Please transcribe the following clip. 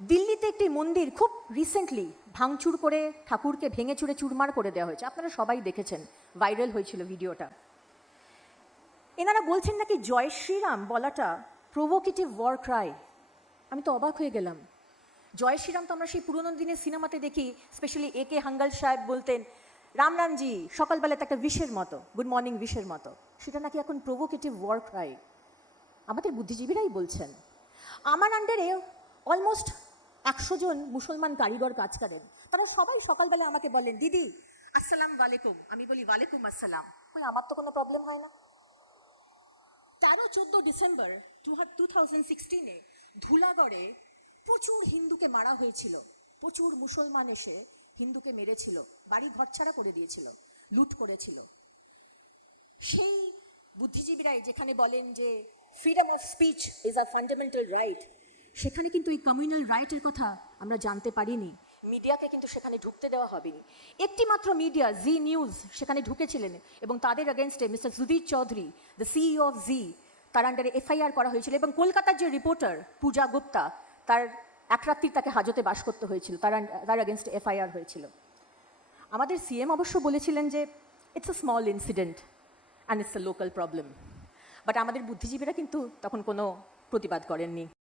দিল্লিতে একটি মন্দির খুব রিসেন্টলি ভাঙচুর করে ঠাকুরকে ভেঙে চুরে চুরমার করে দেওয়া হয়েছে। আপনারা সবাই দেখেছেন ভাইরাল হয়েছিল ভিডিওটা। এনারা বলছেন নাকি জয় শ্রীরাম বলাটা প্রভোকেটিভ ওয়ার ক্রাই আমি তো অবাক হয়ে গেলাম। জয় শ্রীরাম তো আমরা সেই পুরোনো দিনের সিনেমাতে দেখি স্পেশালি এ কে হাঙ্গাল সাহেব বলতেন, রাম রামজি সকালবেলা তো একটা উইশের মতো গুড মর্নিং উইশের মতো। সেটা নাকি এখন প্রভোকেটিভ ওয়ার ক্রাই আমাদের বুদ্ধিজীবীরাই বলছেন। আমার আন্ডারে অলমোস্ট একশো জন মুসলমান কারিগর কাজ করেন। তারা সবাই সকালবেলা আমাকে বলেন, দিদি, আসসালাম ওয়ালাইকুম আমি বলি, ওয়ালাইকুম আসসালাম। কই, আমার তো কোনো প্রবলেম হয় না। তেরো, চোদ্দ ডিসেম্বর টু থাউজেন্ড সিক্সটিনে ধুলাগড়ে প্রচুর হিন্দুকে মারা হয়েছিল। প্রচুর মুসলমান এসে হিন্দুকে মেরেছিল বাড়ি ঘরছাড়া করে দিয়েছিল, লুট করেছিল। সেই বুদ্ধিজীবীরাই যেখানে বলেন যে freedom of speech is a fundamental right সেখানে কিন্তু এই কমিউনাল রাইটের কথা আমরা জানতে পারিনি। মিডিয়াকে কিন্তু সেখানে ঢুকতে দেওয়া হবেনি। একটি মাত্র মিডিয়া জি নিউজ সেখানে ঢুকেছিলেন এবং তাদের অগেনস্টে mister Sudhir Chowdhury the CEO of Zee তার আন্ডারে এফআইআর করা হয়েছিল এবং কলকাতার যে রিপোর্টার পূজা গুপ্তা, তার এক রাত্রির তাকে হাজতে বাস করতে হয়েছিল, তার তার অগেনস্টে এফআইআর হয়েছিল। আমাদের সিএম অবশ্য বলেছিলেন যে it's a small incident and it's a local problem but আমাদের বুদ্ধিজীবীরা কিন্তু তখন কোনো প্রতিবাদ করেননি।